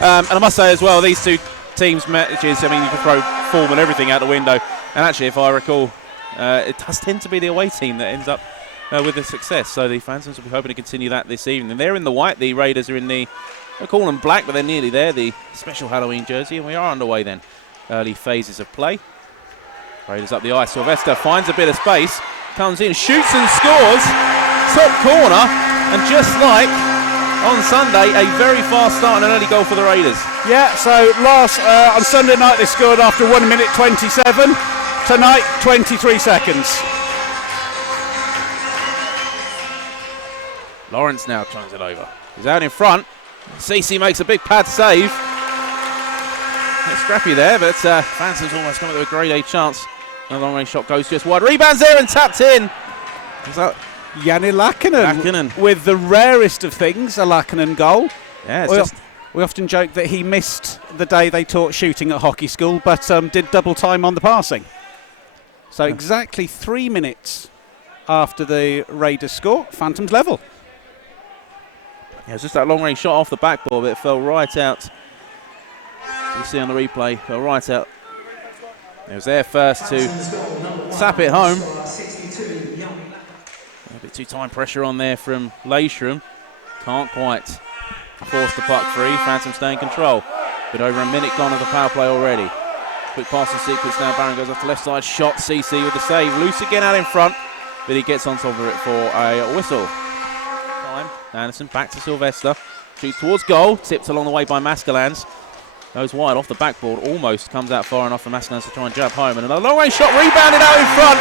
And I must say as well, these two teams' matches, I mean, you can throw form and everything out the window. And actually, if I recall, it does tend to be the away team that ends up with the success. So the Phantoms will be hoping to continue that this evening. They're in the white. The Raiders are in the, I call them black, but they're nearly there. The special Halloween jersey. And we are underway then. Early phases of play. Raiders up the ice. Sylvester finds a bit of space. Comes in, shoots and scores. Top corner. And just like on Sunday, a very fast start and an early goal for the Raiders. Yeah, so on Sunday night they scored after 1 minute 27. Tonight, 23 seconds. Lawrence now turns it over. He's out in front. CC makes a big pad save. It's scrappy there, but Phantoms almost come with a grade A chance. The long range shot goes just wide. Rebounds there and tapped in. Is that Jani Lackinen with the rarest of things, a Lackinen goal. Yeah, we often joke that he missed the day they taught shooting at hockey school, but did double time on the passing. So exactly 3 minutes after the Raiders score, Phantoms level. Yeah, it's just that long range shot off the backboard, but it fell right out. You see on the replay, fell right out. It was there first to tap it home. A bit too time pressure on there from Leishram. Can't quite force the puck free. Phantom stay in control. But over a minute gone of the power play already. Quick passing sequence now. Barron goes off the left side. Shot. CC with the save. Loose again out in front. But he gets on top of it for a whistle. Time. Anderson back to Sylvester. Shoots towards goal. Tipped along the way by Mascalans. Goes wide off the backboard. Almost comes out far enough for Mascalans to try and jab home. And another long range shot rebounded out in front.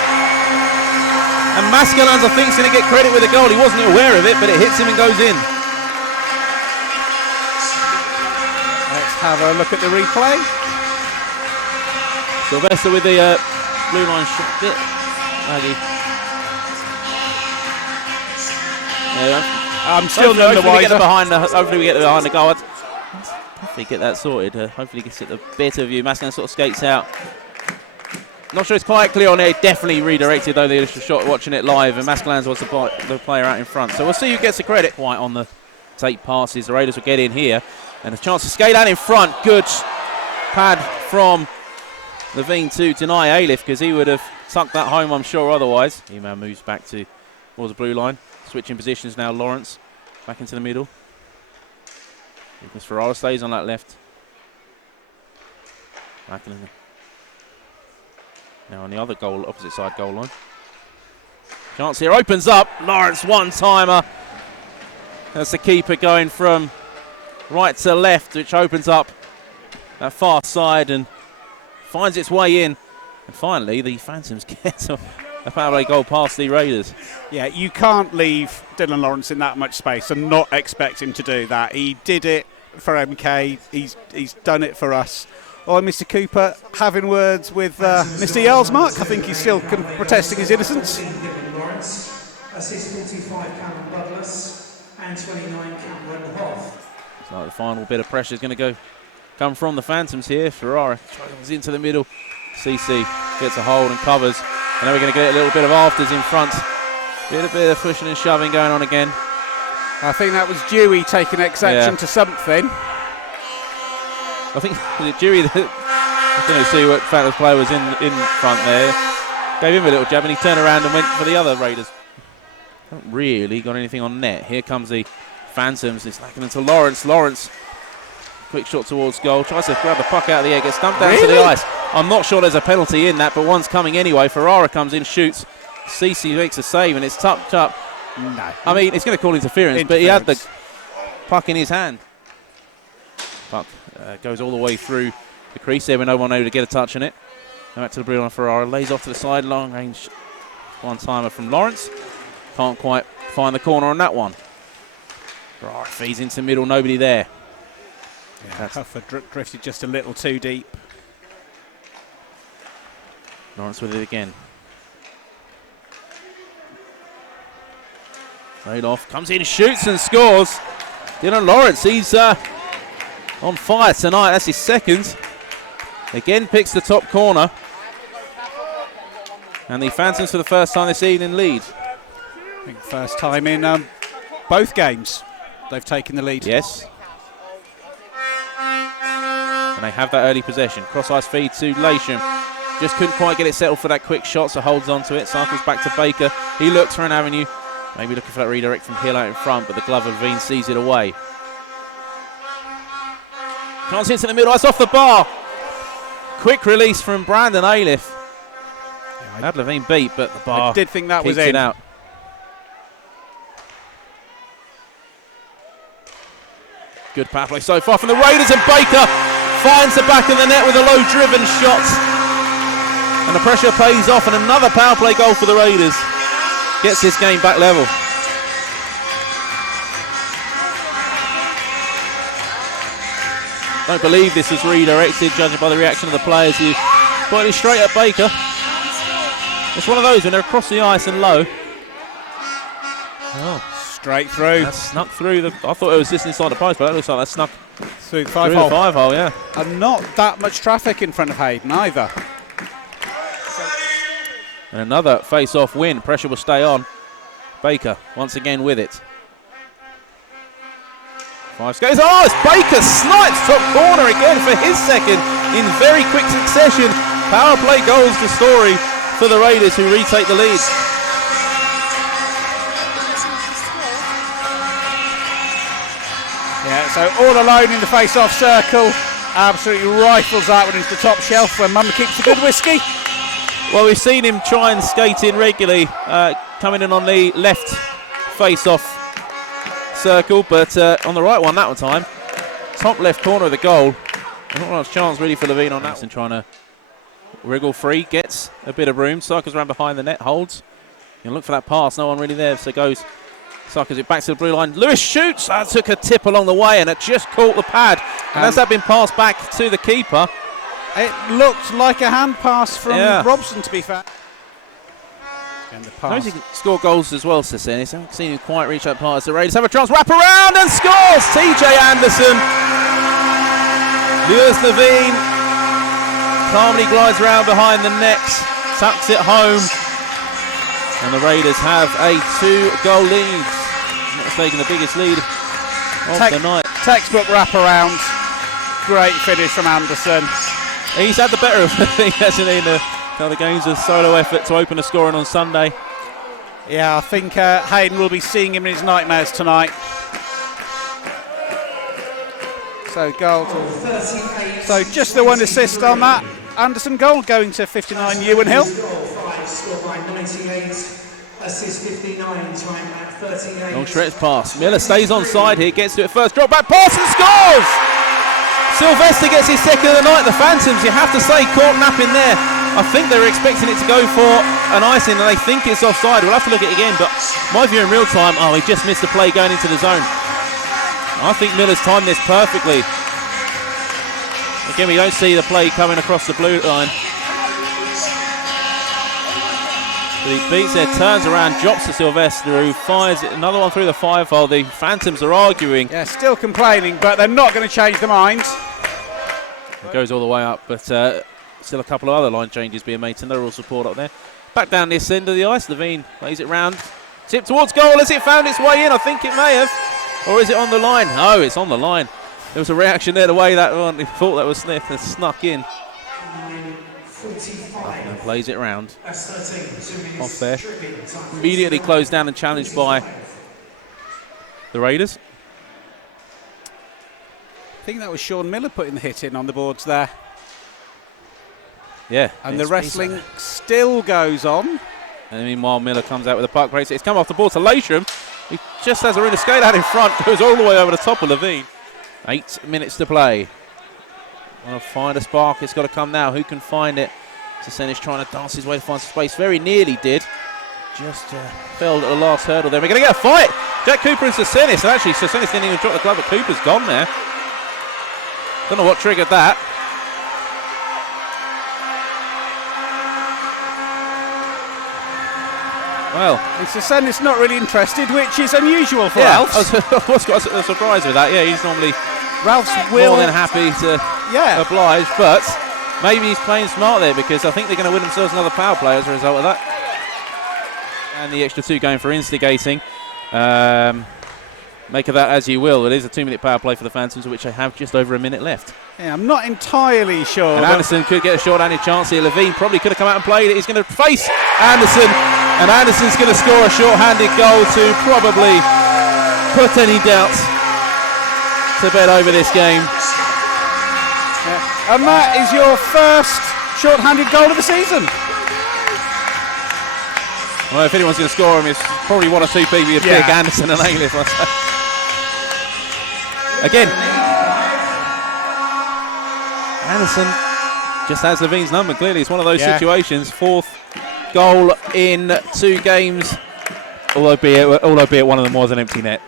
And Mascalans, I think, is going to get credit with the goal. He wasn't aware of it, but it hits him and goes in. Let's have a look at the replay. Sylvester with the blue line shot. Bit laggy. I'm still none the wiser. Hopefully we get behind the goal. Hopefully get that sorted. Hopefully gets it a bit of view. Mascalans sort of skates out. Not sure it's quite clear on there. Definitely redirected though the initial shot watching it live, and Mascalans was the player out in front. So we'll see who gets the credit. Quite on the tape passes. The Raiders will get in here. And a chance to skate out in front. Good pad from Levine to deny Aliff, because he would have tucked that home, I'm sure, otherwise. Email moves back towards the blue line. Switching positions now, Lawrence. Back into the middle. Lucas Ferrara stays on that left. Back in the now on the other goal, opposite side goal line. Chance here opens up. Lawrence one-timer. That's the keeper going from right to left, which opens up that far side and finds its way in. And finally, the Phantoms get a power play goal past the Raiders. Yeah, you can't leave Dylan Lawrence in that much space and not expect him to do that. He did it for MK. He's done it for us. Oh, Mr. Cooper having words with Mr. Yelsmark. I think he's still protesting his innocence. Assist 45 Cameron Douglas and 29 Cameron Hoff. It's like the final bit of pressure is going to come from the Phantoms here. Ferrara tries into the middle. CC gets a hold and covers. And now we're going to get a little bit of afters in front. A bit of pushing and shoving going on again. I think that was Dewey taking exception to something. I think Dewey, I don't know, see what Phantoms player was in front there. Gave him a little jab and he turned around and went for the other Raiders. Haven't really got anything on net. Here comes the Phantoms. It's lacking into Lawrence. Lawrence, quick shot towards goal. Tries to grab the puck out of the air. Gets dumped down to the ice. I'm not sure there's a penalty in that, but one's coming anyway. Ferrara comes in, shoots. CC makes a save and it's tucked up. No. I mean, it's going to call interference, but he had the puck in his hand. Puck goes all the way through the crease there with no one able to get a touch on it. Now back to the blue line. Ferrara lays off to the side. Long range one-timer from Lawrence. Can't quite find the corner on that one. Ferrara feeds into the middle. Nobody there. Yeah, Huffer drifted just a little too deep. Lawrence with it again. Laid off, comes in, shoots and scores. Dylan Lawrence, he's on fire tonight. That's his second. Again picks the top corner. And the Phantoms for the first time this evening lead. I think first time in both games they've taken the lead. Yes. And they have that early possession. Cross-ice feed to Lewisham. Just couldn't quite get it settled for that quick shot, so holds on to it. Cycles back to Baker. He looks for an avenue. Maybe looking for that redirect from Hill out in front, but the glove of Levine sees it away. Chance into the middle, that's off the bar. Quick release from Brandon Aliff. Had Levine beat, but the bar I did think that was it in. out. Good power play so far from the Raiders, and Baker finds the back of the net with a low-driven shot. And the pressure pays off, and another power play goal for the Raiders. Gets this game back level. Don't believe this was redirected, judging by the reaction of the players who pointed straight at Baker. It's one of those when they're across the ice and low. Oh, straight through. That snuck through the. I thought it was just inside the post, but that looks like that snuck through the through five-hole. The five-hole, yeah. And not that much traffic in front of Hayden either. And another face-off win. Pressure will stay on. Baker once again with it. 5 skates. Oh, it's Baker snipes top corner again for his second in very quick succession. Power play goals the story for the Raiders, who retake the lead. Yeah, so all alone in the face-off circle. Absolutely rifles that one into the top shelf where Mum keeps the good whiskey. Well, we've seen him try and skate in regularly, coming in on the left face-off circle, but on the right one that one time. Top left corner of the goal. Not much chance really for Levine on that. And trying to wriggle free, gets a bit of room, cycles around behind the net, holds. You look for that pass, no one really there, so goes, cycles it back to the blue line. Lewis shoots, took a tip along the way, and it just caught the pad. And has that been passed back to the keeper? It looked like a hand pass from Robson, to be fair. And the pass. Knows he can score goals as well, Sissenis. I haven't seen him quite reach that pass. The Raiders have a chance, wrap around and scores! TJ Anderson. Lewis Levine calmly glides around behind the net, tucks it home. And the Raiders have a 2-goal lead. Not mistaken, the biggest lead of the night. Textbook wraparound. Great finish from Anderson. He's had the better of the thing, hasn't he, in the other games. A solo effort to open a scoring on Sunday. Yeah, I think Hayden will be seeing him in his nightmares tonight. So goal. So just the one assist on that Anderson goal, going to 59 Ewan Hill. Long stretch pass. Miller stays on side here, gets to it first, drop back pass and scores! Sylvester gets his second of the night. The Phantoms, you have to say, caught napping there. I think they were expecting it to go for an icing and they think it's offside. We'll have to look at it again, but my view in real time, he just missed the play going into the zone. I think Miller's timed this perfectly. Again, we don't see the play coming across the blue line. But he beats it, turns around, drops to Sylvester, who fires it, another one through the 5-hole. The Phantoms are arguing. Yeah, still complaining, but they're not going to change their minds. It goes all the way up, but still a couple of other line changes being made. And they're all support up there. Back down this end of the ice, Levine plays it round. Tip towards goal. Has it found its way in? I think it may have. Or is it on the line? Oh, it's on the line. There was a reaction there, the way that one, he thought that was sniffed and snuck in. And plays it round. Off there. Immediately closed down and challenged by the Raiders. I think that was Sean Miller putting the hit in on the boards there. Yeah. And the wrestling still goes on. And meanwhile, Miller comes out with a puck race. It's come off the ball to Lewisham. He just has a ring of skate out in front, goes all the way over the top of Levine. 8 minutes to play. Want to find a spark, it's got to come now. Who can find it? Sissenis trying to dance his way to find some space. Very nearly did. Just failed at the last hurdle there. We're going to get a fight. Jack Cooper and Sissenis. And actually, Sissenis didn't even drop the glove, but Cooper's gone there. Don't know what triggered that. Well, Sissenis not really interested, which is unusual for Ralph. I was got a surprise with that. Yeah, he's normally Ralph's more than happy to oblige, but maybe he's playing smart there because I think they're going to win themselves another power play as a result of that. And the extra 2 going for instigating. Make of that as you will. It is a 2-minute power play for the Phantoms, which they have just over a minute left. Yeah, I'm not entirely sure. And Anderson could get a short-handed chance here. Levine probably could have come out and played it. He's going to face Anderson, and Anderson's going to score a short-handed goal to probably put any doubts to bed over this game. Yeah. And that is your first short-handed goal of the season. Well, if anyone's going to score him, it's probably one or two people you'd pick, Anderson and Ailiff. Again, Anderson just has Levine's number. Clearly, it's one of those situations. 4th goal in 2 games, albeit one of them was an empty net.